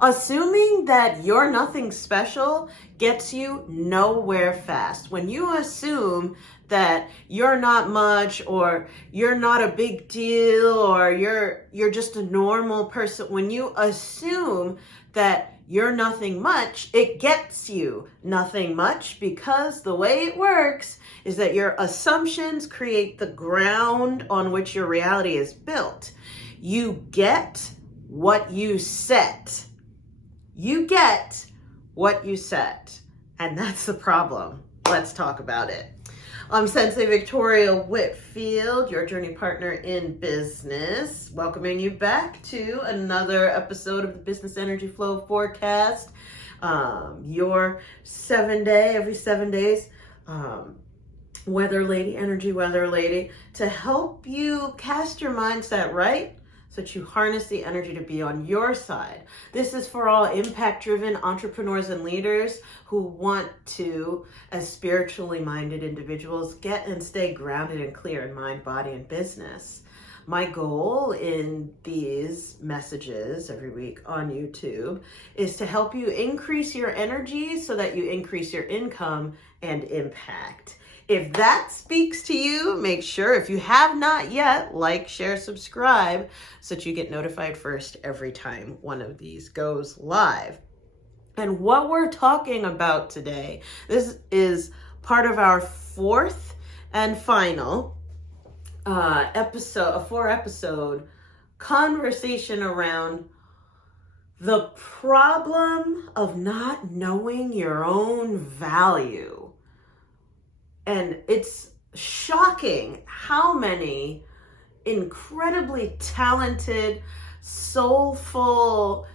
Assuming that you're nothing special gets you nowhere fast. When you assume that you're not much, or you're not a big deal, or you're just a normal person, when you assume that you're nothing much, it gets you nothing much, because the way it works is that your assumptions create the ground on which your reality is built. You get what you set. You get what you set, and that's the problem. Let's talk about it. I'm Sensei Victoria Whitfield, your journey partner in business, welcoming you back to another episode of the Business Energy Flow Forecast, your every 7 days, weather lady, energy weather lady, to help you cast your mindset right, so that you harness the energy to be on your side. This is for all impact-driven entrepreneurs and leaders who want to, as spiritually minded individuals, get and stay grounded and clear in mind, body, and business. My goal in these messages every week on YouTube is to help you increase your energy so that you increase your income and impact. If that speaks to you, make sure, if you have not yet, like, share, subscribe, so that you get notified first every time one of these goes live. And what we're talking about today, this is part of our fourth and final episode, a 4-episode conversation around the problem of not knowing your own value. And it's shocking how many incredibly talented, soulful,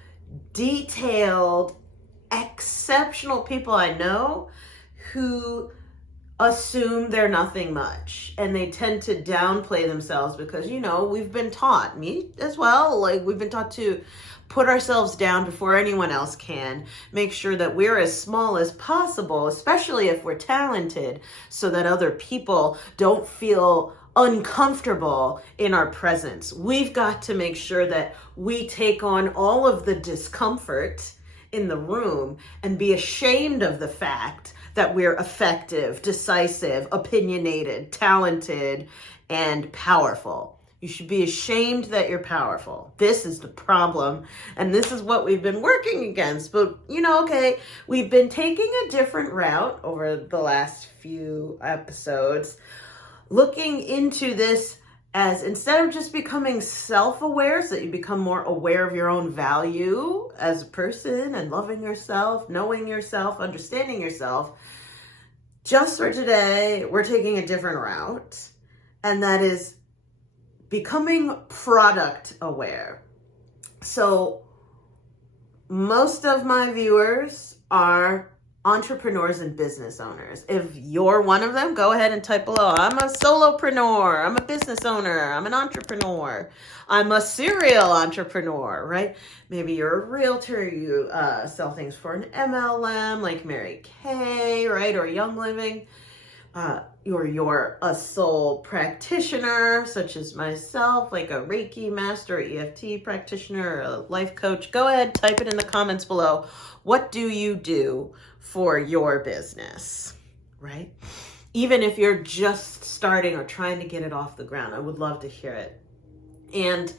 detailed, exceptional people I know who assume they're nothing much, and they tend to downplay themselves because, we've been taught, me as well, we've been taught to put ourselves down before anyone else can, make sure that we're as small as possible, especially if we're talented, so that other people don't feel uncomfortable in our presence. We've got to make sure that we take on all of the discomfort in the room and be ashamed of the fact that we're effective, decisive, opinionated, talented, and powerful. You should be ashamed that you're powerful. This is the problem, and this is what we've been working against. But, we've been taking a different route over the last few episodes, looking into this as, instead of just becoming self-aware, so that you become more aware of your own value as a person and loving yourself, knowing yourself, understanding yourself, just for today, we're taking a different route, and that is becoming product aware. So most of my viewers are entrepreneurs and business owners. If you're one of them, go ahead and type below. I'm a solopreneur. I'm a business owner. I'm an entrepreneur. I'm a serial entrepreneur, right? Maybe you're a realtor. You sell things for an MLM like Mary Kay, right? Or Young Living. You're a soul practitioner, such as myself, like a Reiki master, EFT practitioner, a life coach. Go ahead, type it in the comments below. What do you do for your business, right? Even if you're just starting or trying to get it off the ground, I would love to hear it. And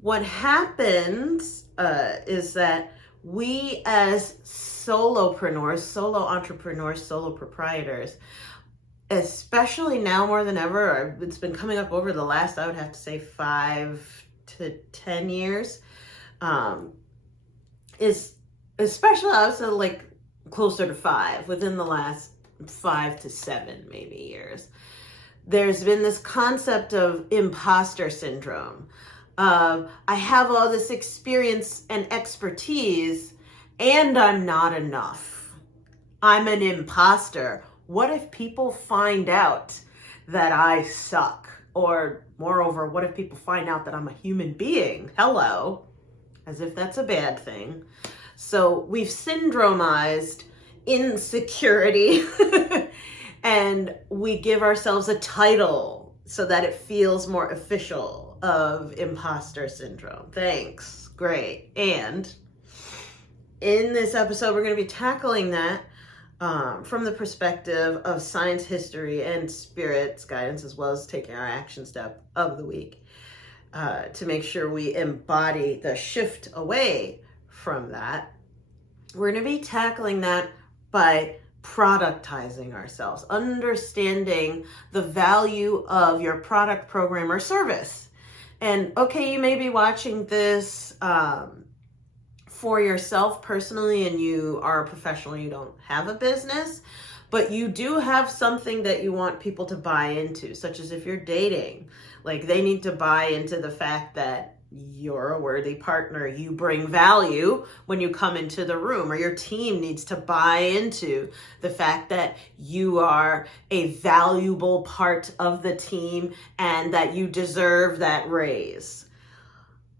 what happens is that we as solopreneurs, solo entrepreneurs, solo proprietors, especially now more than ever, it's been coming up over the last, I would have to say, 5 to 10 years, is especially, I would say, like closer to 5, within the last 5 to 7 maybe years. There's been this concept of imposter syndrome. I have all this experience and expertise, and I'm not enough. I'm an imposter. What if people find out that I suck? Or moreover, what if people find out that I'm a human being? Hello. As if that's a bad thing. So we've syndromized insecurity and we give ourselves a title so that it feels more official of imposter syndrome. Thanks. Great. And in this episode, we're going to be tackling that from the perspective of science, history, and spirit's guidance, as well as taking our action step of the week to make sure we embody the shift away from that. We're going to be tackling that by productizing ourselves, understanding the value of your product, program, or service. And okay, you may be watching this for yourself personally, and you are a professional, you don't have a business, but you do have something that you want people to buy into, such as if you're dating, like they need to buy into the fact that you're a worthy partner, you bring value when you come into the room, or your team needs to buy into the fact that you are a valuable part of the team and that you deserve that raise.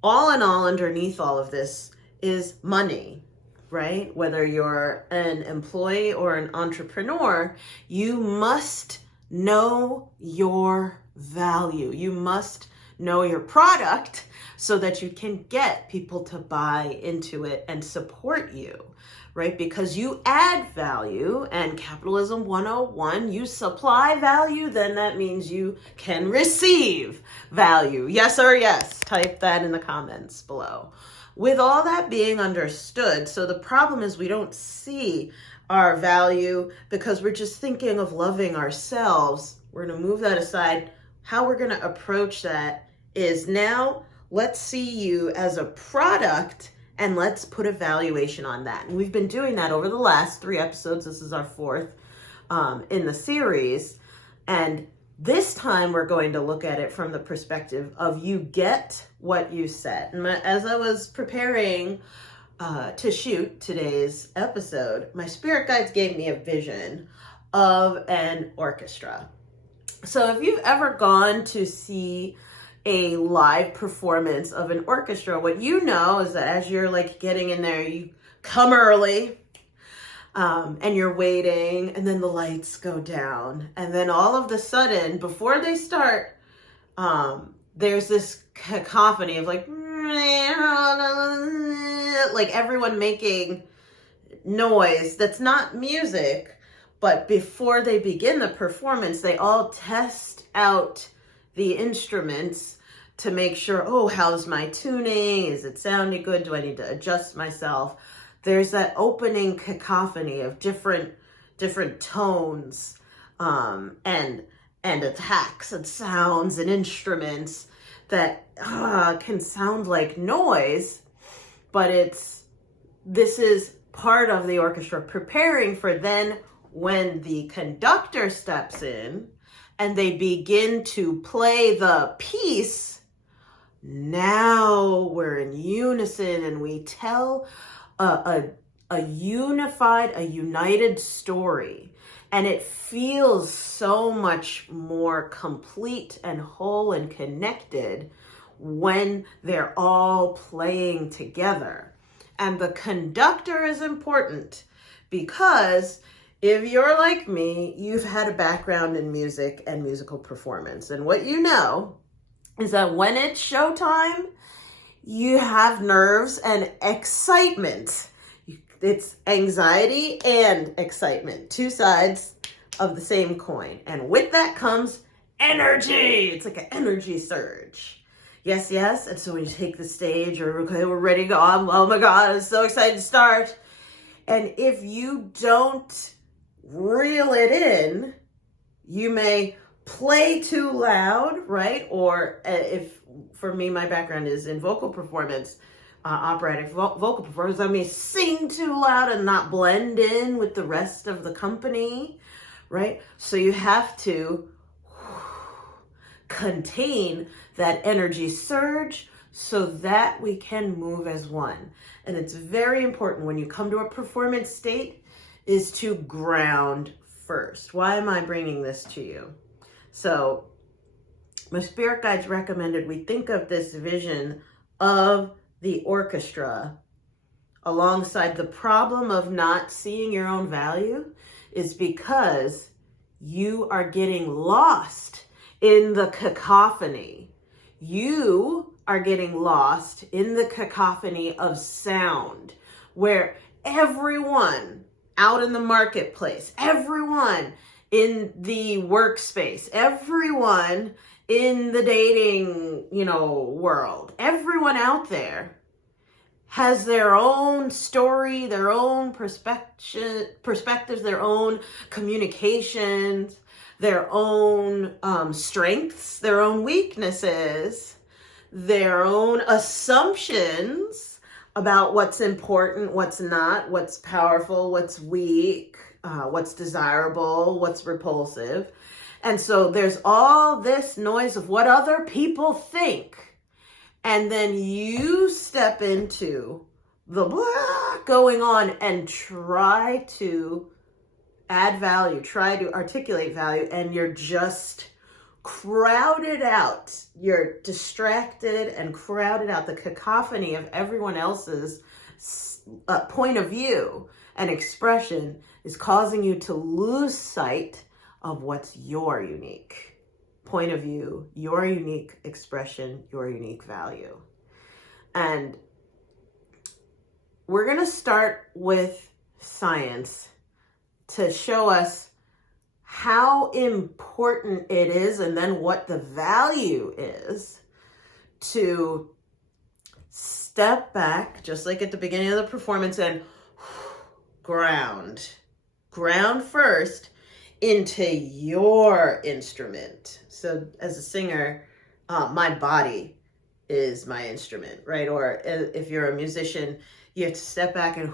All in all, underneath all of this is money, right? Whether you're an employee or an entrepreneur, you must know your value. You must know your product so that you can get people to buy into it and support you, right? Because you add value, and capitalism 101, you supply value, then that means you can receive value. Yes or yes? Type that in the comments below. With all that being understood, so the problem is we don't see our value because we're just thinking of loving ourselves. We're going to move that aside. How we're going to approach that is now let's see you as a product and let's put a valuation on that. And we've been doing that over the last 3 episodes. This is our 4th in the series. And this time we're going to look at it from the perspective of you get what you set. And as I was preparing to shoot today's episode, my spirit guides gave me a vision of an orchestra. So if you've ever gone to see a live performance of an orchestra, what you know is that as you're like getting in there, you come early, and you're waiting, and then the lights go down, and then all of the sudden, before they start, there's this cacophony of like everyone making noise that's not music, but before they begin the performance, they all test out the instruments to make sure, oh, how's my tuning? Is it sounding good? Do I need to adjust myself? There's that opening cacophony of different tones and attacks and sounds and instruments that can sound like noise, but this is part of the orchestra preparing for then when the conductor steps in and they begin to play the piece. Now we're in unison and we tell a united story, and it feels so much more complete and whole and connected when they're all playing together. And the conductor is important because if you're like me, you've had a background in music and musical performance, and what you know is that when it's showtime, you have nerves and excitement. It's anxiety and excitement, 2 sides of the same coin. And with that comes energy. It's like an energy surge. Yes, yes. And so when you take the stage, or okay, we're ready to go. Oh my God, I'm so excited to start. And if you don't reel it in, you may play too loud, right? Or if, for me, my background is in vocal performance, operatic vocal performance, I may sing too loud and not blend in with the rest of the company, right? So you have to contain that energy surge so that we can move as one. And it's very important when you come to a performance state is to ground first. Why am I bringing this to you? So my spirit guides recommended we think of this vision of the orchestra alongside the problem of not seeing your own value is because you are getting lost in the cacophony. You are getting lost in the cacophony of sound where everyone out in the marketplace, everyone in the workspace, everyone in the dating, world, everyone out there has their own story, their own perspectives, their own communications, their own strengths, their own weaknesses, their own assumptions about what's important, what's not, what's powerful, what's weak, what's desirable, what's repulsive. And so there's all this noise of what other people think. And then you step into the blah going on and try to add value, try to articulate value, and you're just crowded out. You're distracted and crowded out. The cacophony of everyone else's point of view and expression is causing you to lose sight of what's your unique point of view, your unique expression, your unique value. And we're going to start with science to show us how important it is, and then what the value is, to step back, just like at the beginning of the performance, and ground first into your instrument. So as a singer, my body is my instrument, right? Or if you're a musician, you have to step back and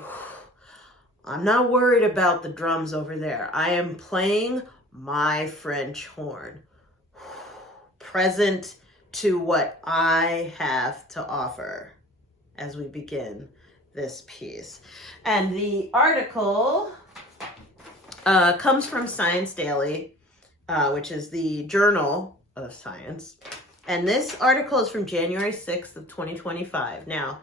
I'm not worried about the drums over there. I am playing my French horn, present to what I have to offer as we begin this piece. And the article comes from Science Daily, which is the journal of science. And this article is from January 6th of 2025. Now,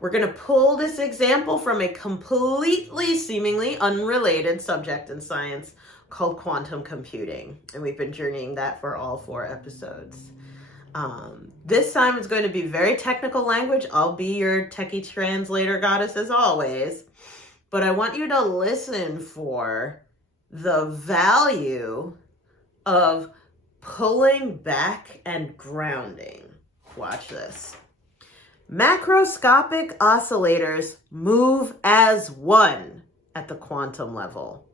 we're going to pull this example from a completely, seemingly unrelated subject in science called quantum computing. And we've been journeying that for all 4 episodes. This time it's going to be very technical language. I'll be your techie translator goddess as always. But I want you to listen for the value of pulling back and grounding. Watch this. Macroscopic oscillators move as one at the quantum level.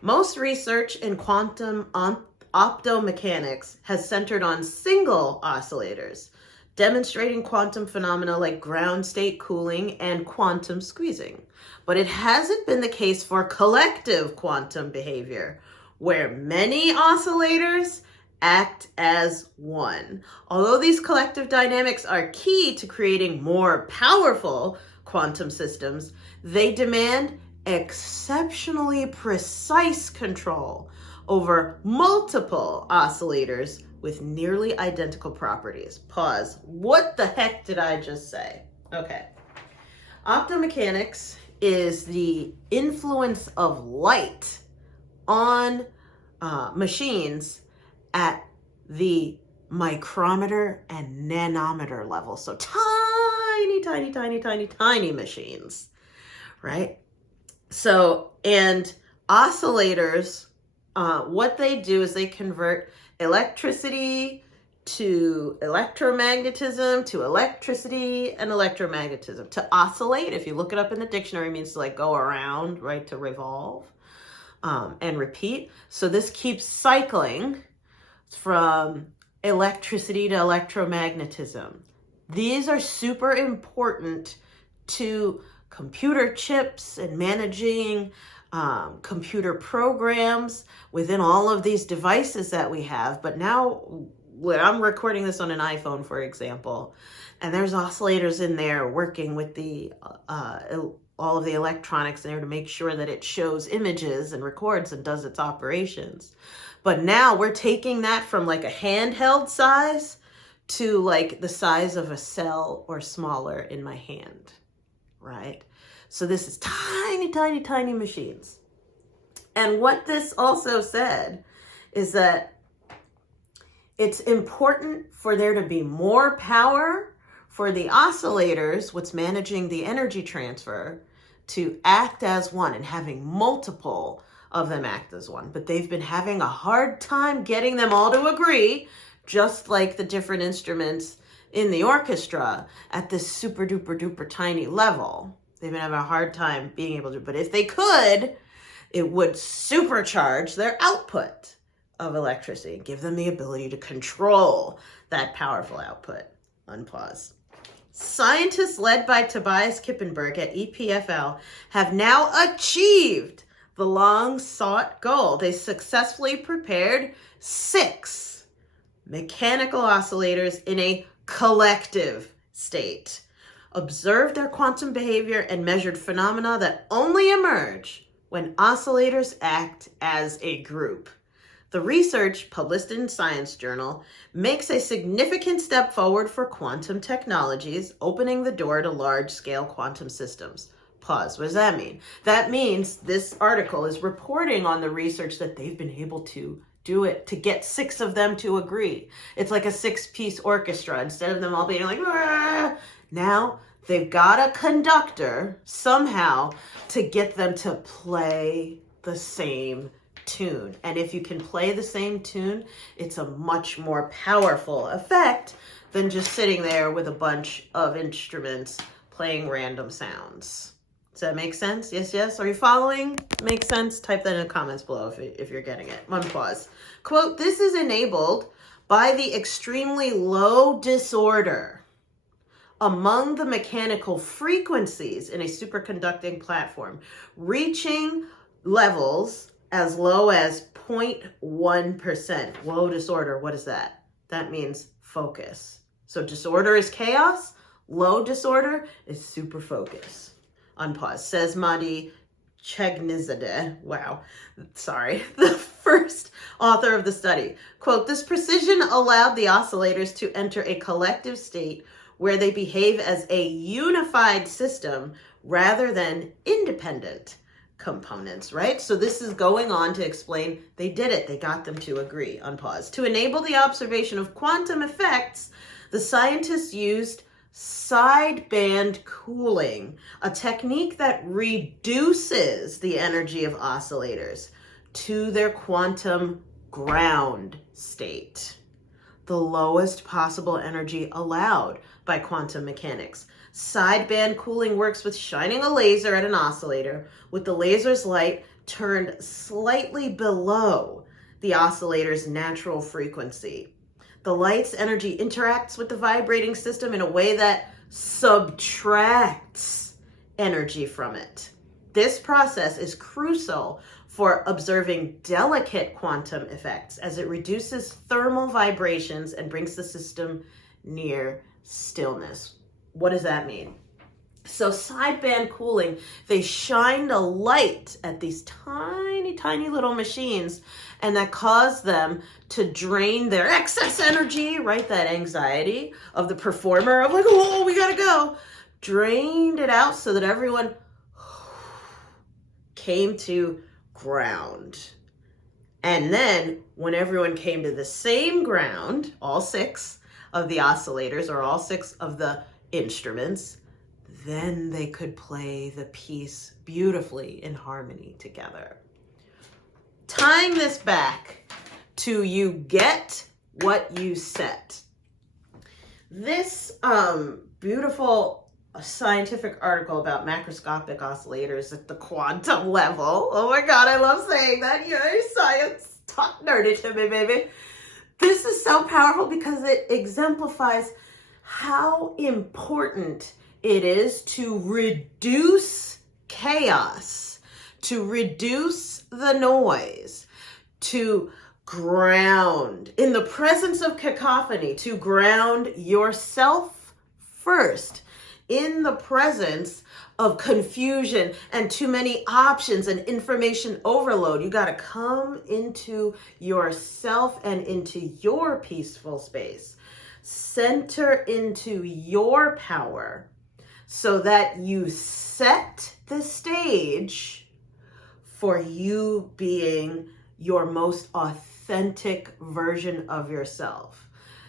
Most research in quantum optomechanics has centered on single oscillators, demonstrating quantum phenomena like ground state cooling and quantum squeezing. But it hasn't been the case for collective quantum behavior, where many oscillators act as one. Although these collective dynamics are key to creating more powerful quantum systems, they demand exceptionally precise control over multiple oscillators with nearly identical properties. Pause. What the heck did I just say? Okay. Optomechanics is the influence of light on machines at the micrometer and nanometer level. So tiny, tiny, tiny, tiny, tiny machines, right? So, and oscillators, what they do is they convert electricity to electromagnetism, to electricity and electromagnetism. To oscillate, if you look it up in the dictionary, means to like go around, right? To revolve and repeat. So this keeps cycling from electricity to electromagnetism. These are super important to computer chips and managing computer programs within all of these devices that we have. But now I'm recording this on an iPhone, for example, and there's oscillators in there working with the all of the electronics in there to make sure that it shows images and records and does its operations. But now we're taking that from like a handheld size to like the size of a cell or smaller in my hand, right? So this is tiny, tiny, tiny machines. And what this also said is that it's important for there to be more power for the oscillators, what's managing the energy transfer, to act as one and having multiple of them act as one. But they've been having a hard time getting them all to agree, just like the different instruments in the orchestra at this super duper duper tiny level. They've been having a hard time being able to, but if they could, it would supercharge their output of electricity, give them the ability to control that powerful output. Unpause. Scientists led by Tobias Kippenberg at EPFL have now achieved the long-sought goal. They successfully prepared 6 mechanical oscillators in a collective state, observed their quantum behavior, and measured phenomena that only emerge when oscillators act as a group. The research, published in Science Journal, makes a significant step forward for quantum technologies, opening the door to large-scale quantum systems. Pause. What does that mean? That means this article is reporting on the research that they've been able to do it to get 6 of them to agree. It's like a 6-piece orchestra. Instead of them all being like, "Arr!" Now they've got a conductor somehow to get them to play the same tune. And if you can play the same tune, it's a much more powerful effect than just sitting there with a bunch of instruments playing random sounds. Does that make sense? Yes, yes. Are you following? Makes sense? Type that in the comments below if you're getting it. One pause. Quote, "This is enabled by the extremely low disorder among the mechanical frequencies in a superconducting platform, reaching levels as low as 0.1%. Low disorder, what is that? That means focus. So disorder is chaos. Low disorder is super focus." Unpause. Says Mahdi Chegnizadeh. Wow. Sorry. The first author of the study. Quote, "This precision allowed the oscillators to enter a collective state where they behave as a unified system rather than independent components," right? So this is going on to explain they did it. They got them to agree. Unpause. "To enable the observation of quantum effects, the scientists used sideband cooling, a technique that reduces the energy of oscillators to their quantum ground state, the lowest possible energy allowed by quantum mechanics. Sideband cooling works with shining a laser at an oscillator with the laser's light turned slightly below the oscillator's natural frequency. The light's energy interacts with the vibrating system in a way that subtracts energy from it. This process is crucial for observing delicate quantum effects as it reduces thermal vibrations and brings the system near stillness." What does that mean? So sideband cooling, they shined a light at these tiny, tiny little machines, and that caused them to drain their excess energy, right? That anxiety of the performer of like, "Oh, we gotta go." Drained it out so that everyone came to ground. And then when everyone came to the same ground, all 6 of the oscillators or all 6 of the instruments, then they could play the piece beautifully in harmony together. Tying this back to you get what you set. This beautiful scientific article about macroscopic oscillators at the quantum level. Oh my God, I love saying that. Yay, science. Talk nerdy to me, baby. This is so powerful because it exemplifies how important it is to reduce chaos, to reduce the noise, to ground, in the presence of cacophony, to ground yourself first. In the presence of confusion and too many options and information overload, you got to come into yourself and into your peaceful space. Center into your power so that you set the stage for you being your most authentic version of yourself.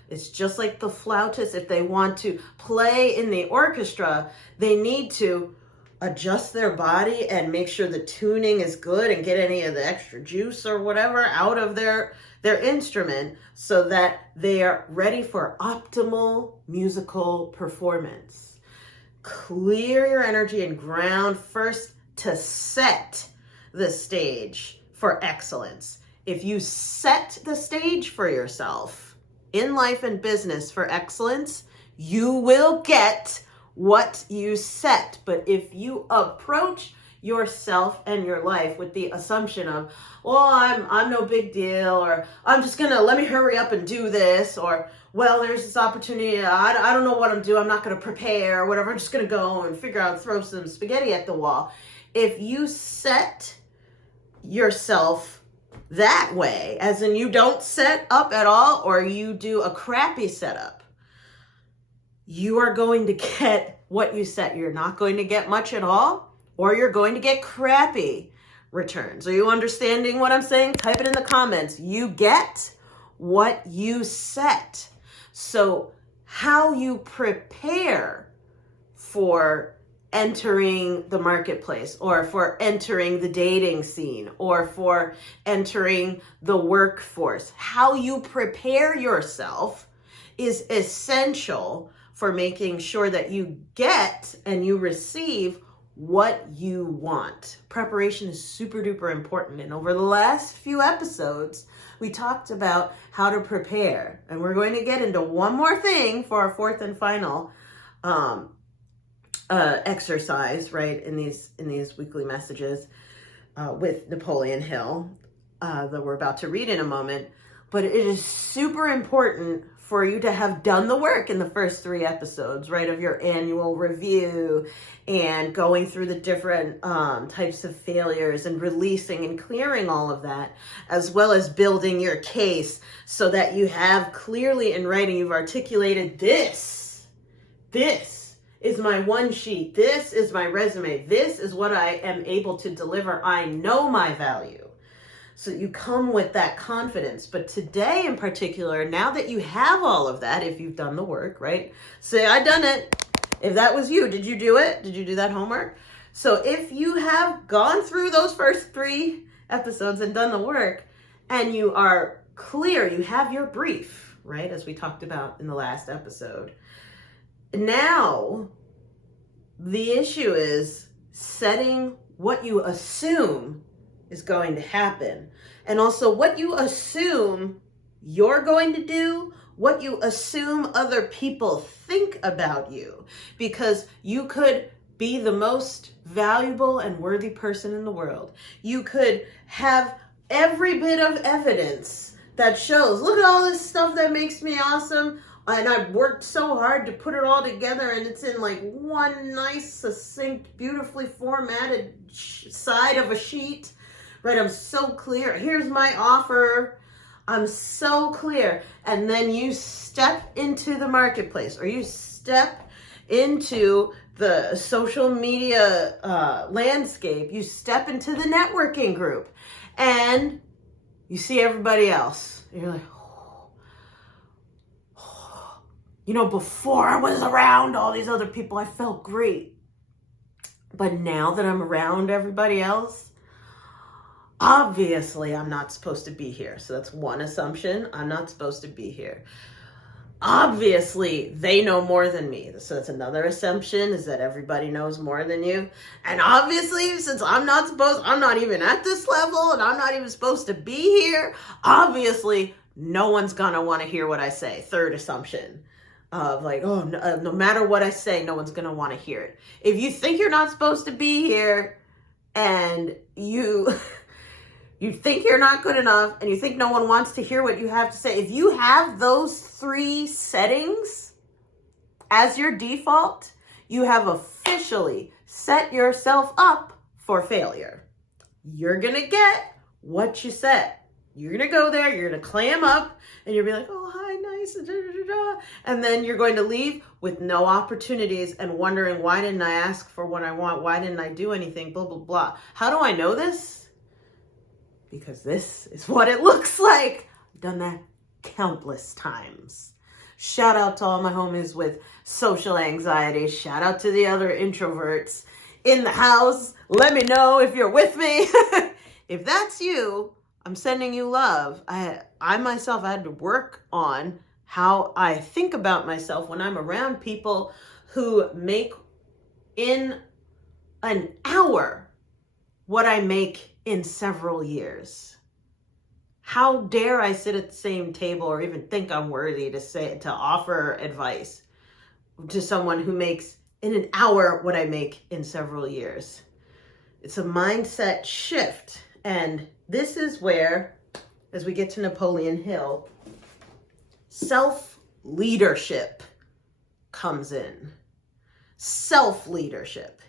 It's just like the flautists, if they want to play in the orchestra, they need to adjust their body and make sure the tuning is good and get any of the extra juice or whatever out of their instrument so that they are ready for optimal musical performance. Clear your energy and ground first to set the stage for excellence. If you set the stage for yourself in life and business for excellence, you will get what you set. But if you approach yourself and your life with the assumption of, well, I'm no big deal, or I'm just gonna let me hurry up and do this, or well, there's this opportunity, I don't know what I'm doing, I'm not gonna prepare or whatever, I'm just gonna go and figure out, throw some spaghetti at the wall. If you set yourself that way, as in you don't set up at all, or you do a crappy setup, you are going to get what you set. You're not going to get much at all, or you're going to get crappy returns. Are you understanding what I'm saying? Type it in the comments. You get what you set. So how you prepare for entering the marketplace, or for entering the dating scene, or for entering the workforce, how you prepare yourself is essential for making sure that you get and you receive what you want. Preparation is super duper important. And over the last few episodes, we talked about how to prepare. And we're going to get into one more thing for our fourth and final exercise, right, in these weekly messages with Napoleon Hill that we're about to read in a moment. But it is super important for you to have done the work in the first 3 episodes, right, of your annual review, and going through the different types of failures and releasing and clearing all of that, as well as building your case so that you have clearly in writing, you've articulated this is my one sheet, this is my resume, this is what I am able to deliver, I know my value. So you come with that confidence. But today in particular, now that you have all of that, if you've done the work, right? Say, I done it. If that was you, did you do it? Did you do that homework? So if you have gone through those first 3 episodes and done the work, and you are clear, you have your brief, right? As we talked about in the last episode. Now, the issue is setting what you assume is going to happen. And also what you assume you're going to do, what you assume other people think about you. Because you could be the most valuable and worthy person in the world. You could have every bit of evidence that shows, look at all this stuff that makes me awesome. And I've worked so hard to put it all together, and it's in like one nice, succinct, beautifully formatted side of a sheet. Right, I'm so clear. Here's my offer. I'm so clear. And then you step into the marketplace, or you step into the social media landscape. You step into the networking group, and you see everybody else. And you're like, before I was around all these other people, I felt great. But now that I'm around everybody else, obviously, I'm not supposed to be here. So that's one assumption. I'm not supposed to be here. Obviously, they know more than me. So that's another assumption, is that everybody knows more than you. And obviously, since I'm not even at this level, and I'm not even supposed to be here, obviously, no one's gonna want to hear what I say. Third assumption of like, no matter what I say, no one's gonna want to hear it. If you think you're not supposed to be here, and you think you're not good enough, and you think no one wants to hear what you have to say, if you have those 3 settings as your default, you have officially set yourself up for failure. You're going to get what you set. You're going to go there, you're going to clam up, and you'll be like, oh, hi, nice, and then you're going to leave with no opportunities and wondering, why didn't I ask for what I want? Why didn't I do anything? Blah, blah, blah. How do I know this? Because this is what it looks like. I've done that countless times. Shout out to all my homies with social anxiety. Shout out to the other introverts. in the house. Let me know if you're with me. If that's you, I'm sending you love. I myself had to work on how I think about myself when I'm around people who make in an hour what I make in several years. How dare I sit at the same table or even think I'm worthy to offer advice to someone who makes in an hour what I make in several years? It's a mindset shift. And this is where, as we get to Napoleon Hill, self-leadership comes in. Self-leadership.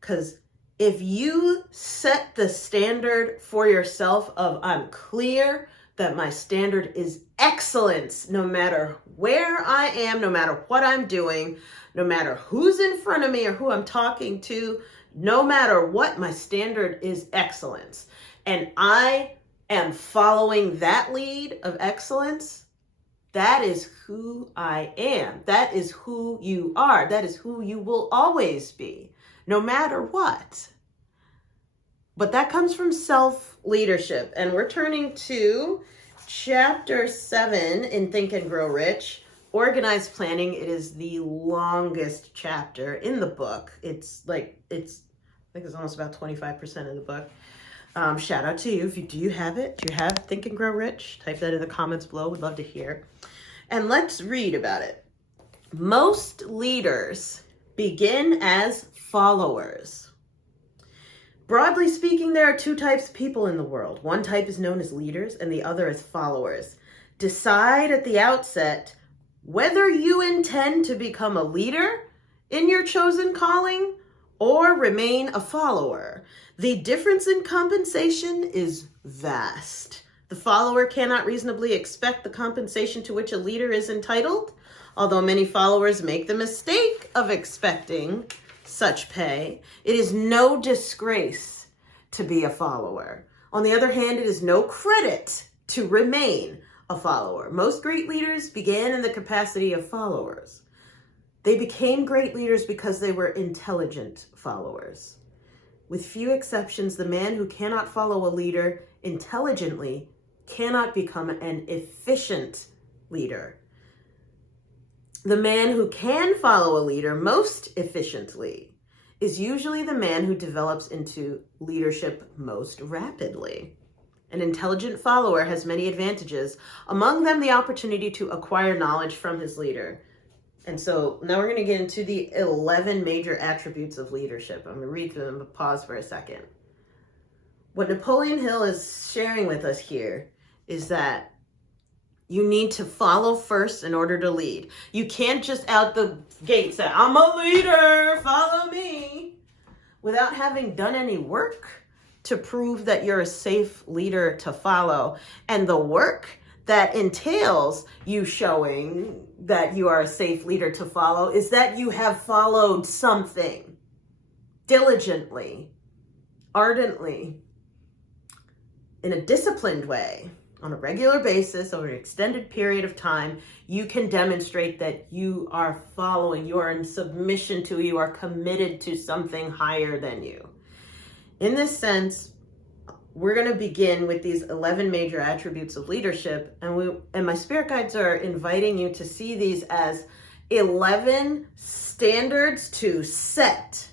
Because if you set the standard for yourself of I'm clear that my standard is excellence, no matter where I am, no matter what I'm doing, no matter who's in front of me or who I'm talking to, no matter what, my standard is excellence. And I am following that lead of excellence. That is who I am. That is who you are. That is who you will always be, no matter what. But that comes from self-leadership. And we're turning to chapter 7 in Think and Grow Rich, Organized Planning. It is the longest chapter in the book. I think it's almost about 25% of the book. Shout out to you. Do you have it? Do you have Think and Grow Rich? Type that in the comments below. We'd love to hear. And let's read about it. Most leaders begin as followers. Broadly speaking, there are two types of people in the world. One type is known as leaders and the other as followers. Decide at the outset whether you intend to become a leader in your chosen calling or remain a follower. The difference in compensation is vast. The follower cannot reasonably expect the compensation to which a leader is entitled, although many followers make the mistake of expecting such pay. It is no disgrace to be a follower. On the other hand, it is no credit to remain a follower. Most great leaders began in the capacity of followers. They became great leaders because they were intelligent followers. With few exceptions, the man who cannot follow a leader intelligently cannot become an efficient leader. The man who can follow a leader most efficiently is usually the man who develops into leadership most rapidly. An intelligent follower has many advantages, among them the opportunity to acquire knowledge from his leader. And so now we're going to get into the 11 major attributes of leadership. I'm going to read through them, but pause for a second. What Napoleon Hill is sharing with us here is that you need to follow first in order to lead. You can't just out the gate say, I'm a leader, follow me, without having done any work to prove that you're a safe leader to follow. And the work that entails you showing that you are a safe leader to follow is that you have followed something diligently, ardently, in a disciplined way, on a regular basis, over an extended period of time. You can demonstrate that you are following, you are in submission to, you are committed to something higher than you. In this sense, we're going to begin with these 11 major attributes of leadership, and my spirit guides are inviting you to see these as 11 standards to set,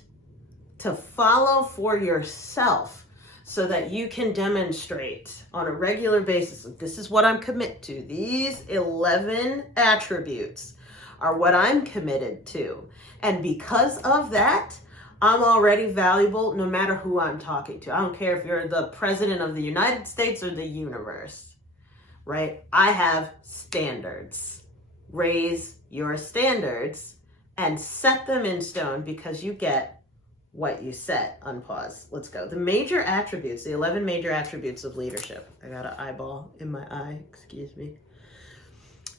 to follow for yourself, so that you can demonstrate on a regular basis, this is what I'm committed to. These 11 attributes are what I'm committed to. And because of that, I'm already valuable no matter who I'm talking to. I don't care if you're the president of the United States or the universe, right? I have standards. Raise your standards and set them in stone, because you get what you set. Unpause. Let's go. The major attributes, the 11 major attributes of leadership. I got an eyeball in my eye, excuse me.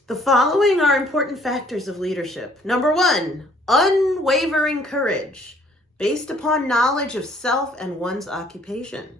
The following are important factors of leadership. Number 1, unwavering courage based upon knowledge of self and one's occupation.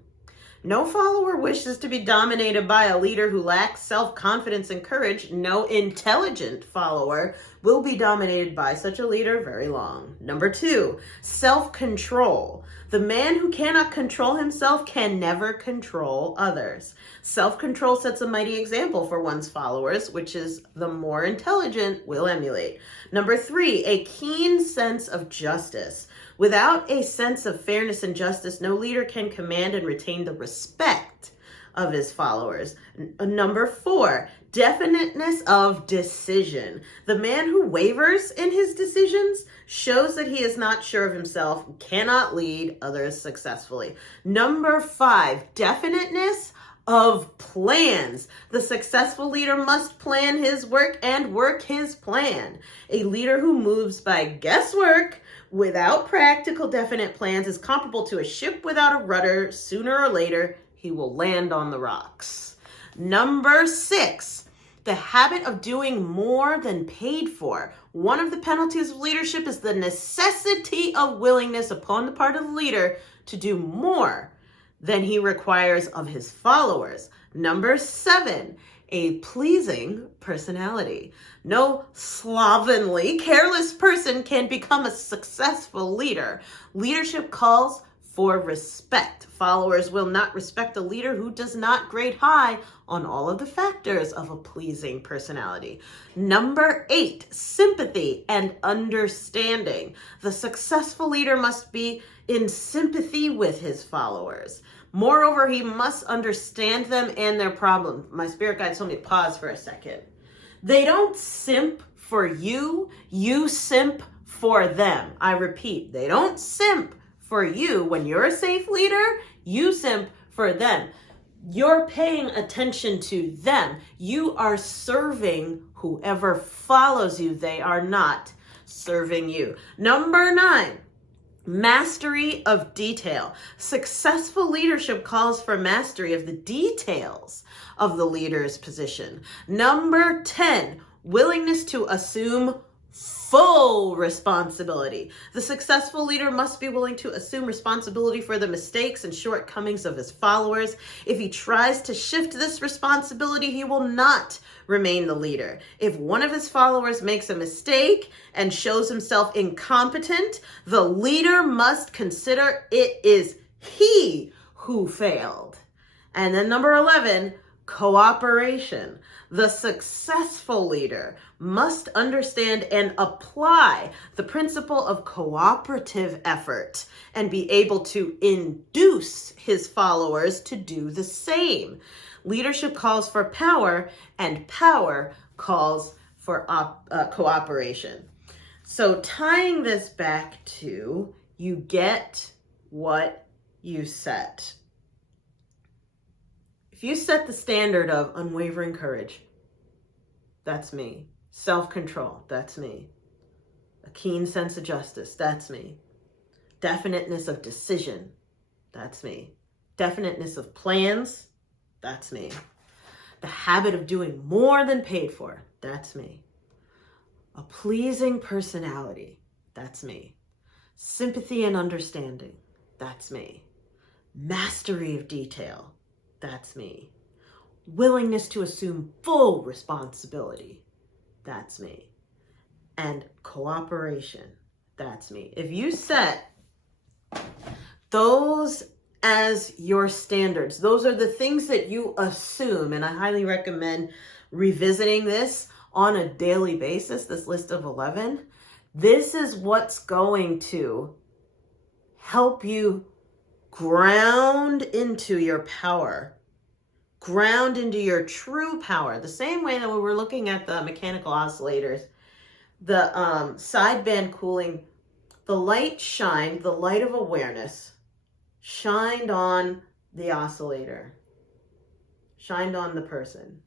No follower wishes to be dominated by a leader who lacks self-confidence and courage. No intelligent follower will be dominated by such a leader very long. Number 2, self-control. The man who cannot control himself can never control others. Self-control sets a mighty example for one's followers, which is the more intelligent will emulate. Number 3, a keen sense of justice. Without a sense of fairness and justice, no leader can command and retain the respect of his followers. Number 4, definiteness of decision. The man who wavers in his decisions shows that he is not sure of himself, cannot lead others successfully. Number 5, definiteness of plans. The successful leader must plan his work and work his plan. A leader who moves by guesswork without practical definite plans is comparable to a ship without a rudder. Sooner or later, he will land on the rocks. Number 6, the habit of doing more than paid for. One of the penalties of leadership is the necessity of willingness upon the part of the leader to do more than he requires of his followers. Number 7, a pleasing personality. No slovenly, careless person can become a successful leader. Leadership calls for respect. Followers will not respect a leader who does not grade high on all of the factors of a pleasing personality. Number 8, sympathy and understanding. The successful leader must be in sympathy with his followers. Moreover, he must understand them and their problems. My spirit guide told me to pause for a second. They don't simp for you, you simp for them. I repeat, they don't simp for you. When you're a safe leader, you simp for them. You're paying attention to them. You are serving whoever follows you. They are not serving you. Number 9, mastery of detail. Successful leadership calls for mastery of the details of the leader's position. Number 10, willingness to assume full responsibility. The successful leader must be willing to assume responsibility for the mistakes and shortcomings of his followers. If he tries to shift this responsibility, he will not remain the leader. If one of his followers makes a mistake and shows himself incompetent, the leader must consider it is he who failed. And then number 11, cooperation. The successful leader must understand and apply the principle of cooperative effort and be able to induce his followers to do the same. Leadership calls for power, and power calls for cooperation. So tying this back to, you get what you set. If you set the standard of unwavering courage, that's me. Self-control, that's me. A keen sense of justice, that's me. Definiteness of decision, that's me. Definiteness of plans, that's me. The habit of doing more than paid for, that's me. A pleasing personality, that's me. Sympathy and understanding, that's me. Mastery of detail, that's me. Willingness to assume full responsibility, that's me. And cooperation, that's me. If you set those as your standards, those are the things that you assume, and I highly recommend revisiting this on a daily basis, this list of 11. This is what's going to help you ground into your power, ground into your true power. The same way that we were looking at the mechanical oscillators, the sideband cooling, the light shined, the light of awareness shined on the oscillator, shined on the person.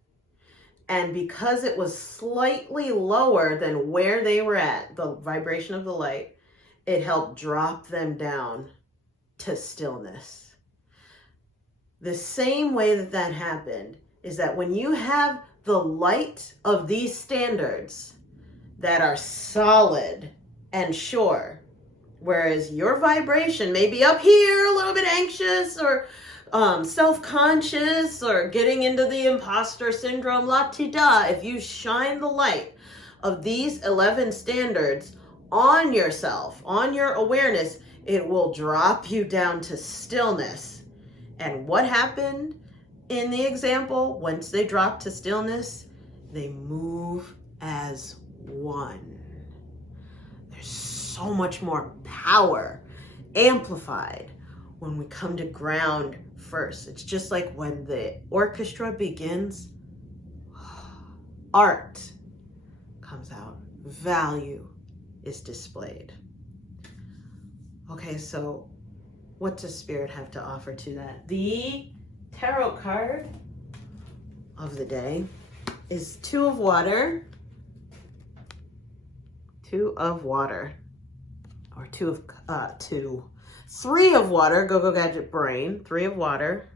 And because it was slightly lower than where they were at, the vibration of the light, it helped drop them down to stillness. The same way that that happened is that when you have the light of these standards that are solid and sure, whereas your vibration may be up here a little bit anxious or self-conscious or getting into the imposter syndrome, la-ti-da, if you shine the light of these 11 standards on yourself, on your awareness, it will drop you down to stillness. And what happened in the example? Once they drop to stillness, they move as one. There's so much more power amplified when we come to ground first. It's just like when the orchestra begins, art comes out, value is displayed. Okay, so what does Spirit have to offer to that? The tarot card of the day is Two of Water, or Three of Water, Go Gadget Brain, Three of Water.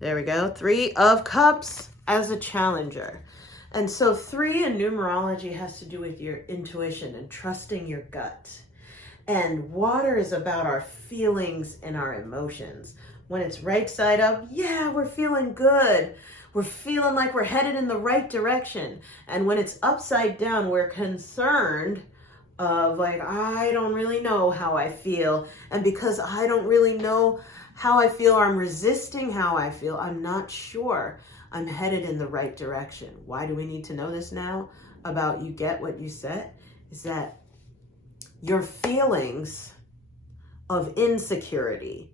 There we go. Three of Cups as a challenger. And so 3 in numerology has to do with your intuition and trusting your gut. And water is about our feelings and our emotions. When it's right side up, yeah, we're feeling good. We're feeling like we're headed in the right direction. And when it's upside down, we're concerned of like, I don't really know how I feel. And because I don't really know how I feel, I'm resisting how I feel. I'm not sure I'm headed in the right direction. Why do we need to know this now about you get what you set? Is that your feelings of insecurity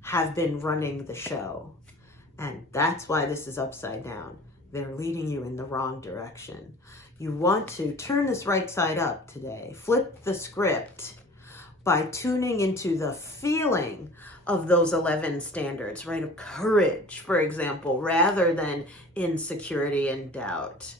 have been running the show. And that's why this is upside down. They're leading you in the wrong direction. You want to turn this right side up today. Flip the script by tuning into the feeling of those 11 standards, right? Of courage, for example, rather than insecurity and doubt,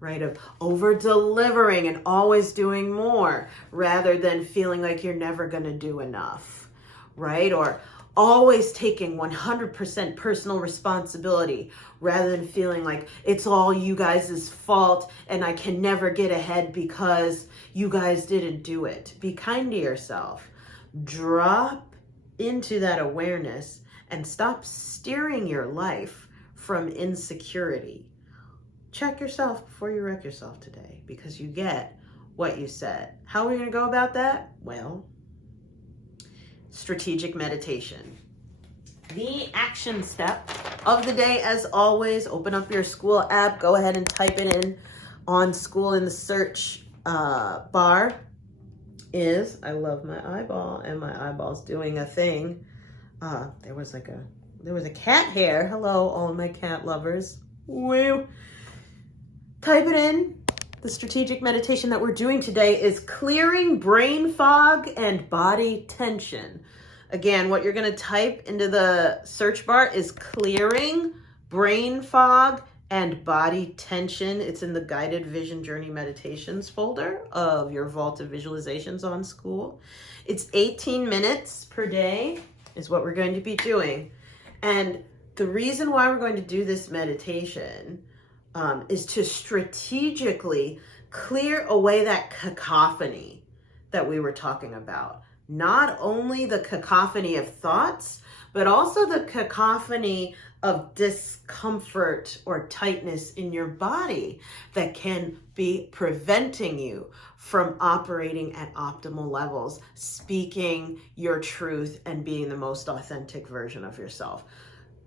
right? Of over-delivering and always doing more rather than feeling like you're never going to do enough, right? Or always taking 100% personal responsibility rather than feeling like it's all you guys' fault and I can never get ahead because you guys didn't do it. Be kind to yourself. Drop into that awareness and stop steering your life from insecurity. Check yourself before you wreck yourself today, because you get what you said. How are we going to go about that? Well, strategic meditation. The action step of the day, as always, open up your school app, go ahead and type it in on school in the search bar, is, I love my eyeball, and my eyeball's doing a thing. There was a cat hair. Hello, all my cat lovers. Woo. Type it in. The strategic meditation that we're doing today is clearing brain fog and body tension. Again, what you're going to type into the search bar is clearing brain fog and body tension. It's in the guided vision journey meditations folder of your vault of visualizations on school. It's 18 minutes per day is what we're going to be doing. And the reason why we're going to do this meditation is to strategically clear away that cacophony that we were talking about. Not only the cacophony of thoughts, but also the cacophony of discomfort or tightness in your body that can be preventing you from operating at optimal levels, speaking your truth and being the most authentic version of yourself.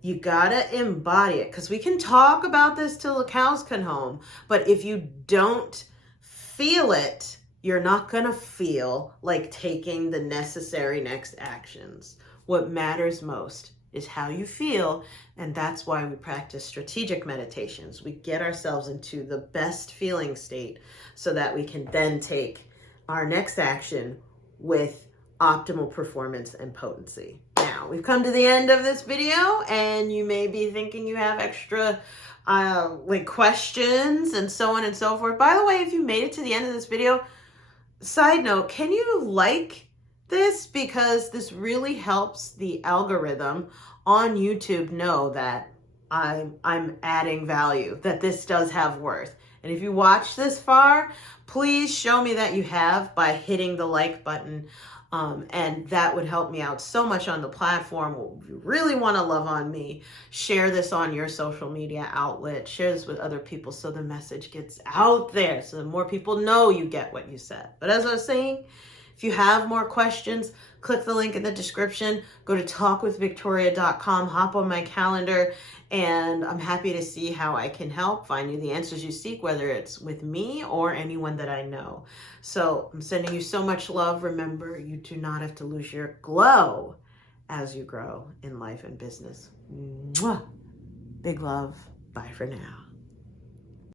You gotta embody it, because we can talk about this till the cows come home, but if you don't feel it, you're not gonna feel like taking the necessary next actions. What matters most is how you feel, and that's why we practice strategic meditations. We get ourselves into the best feeling state so that we can then take our next action with optimal performance and potency. Now, we've come to the end of this video, and you may be thinking you have extra questions and so on and so forth. By the way, if you made it to the end of this video, side note, can you like this? Because this really helps the algorithm on YouTube know that I'm adding value, that this does have worth. And if you watch this far, please show me that you have by hitting the like button And that would help me out so much on the platform. If you really want to love on me, share this on your social media outlet, share this with other people so the message gets out there, so the more people know you get what you said. But as I was saying, if you have more questions, click the link in the description, go to talkwithvictoria.com, hop on my calendar, and I'm happy to see how I can help find you the answers you seek, whether it's with me or anyone that I know. So I'm sending you so much love. Remember, you do not have to lose your glow as you grow in life and business. Mwah. Big love. Bye for now.